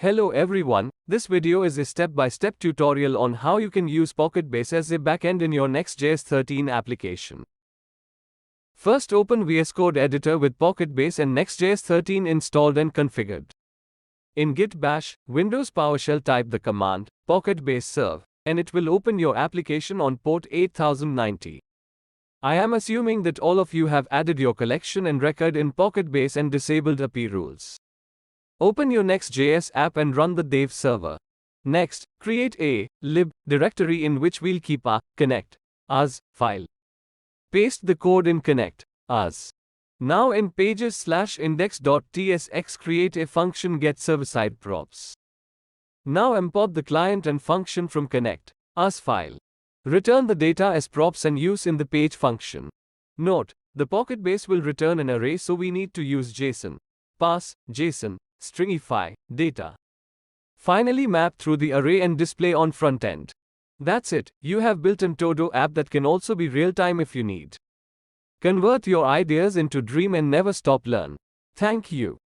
Hello everyone, this video is a step-by-step tutorial on how you can use PocketBase as a backend in your Next.js 13 application. First, open VS Code editor with PocketBase and Next.js 13 installed and configured. In Git Bash, Windows PowerShell, type the command PocketBase serve, and it will open your application on port 8090. I am assuming that all of you have added your collection and record in PocketBase and disabled API rules. Open your Next.js app and run the dev server. Next, create a lib directory in which we'll keep our connect as file. Paste the code in connect as. Now in pages/index.tsx create a function get server-side props. Now import the client and function from connect as file. Return the data as props and use in the page function. Note, the PocketBase will return an array, so we need to use JSON. Pass JSON stringify data. Finally, map through the array and display on front end. That's it, you have built an Todo app that can also be real-time if you need. Convert your ideas into dream and never stop learn. Thank you.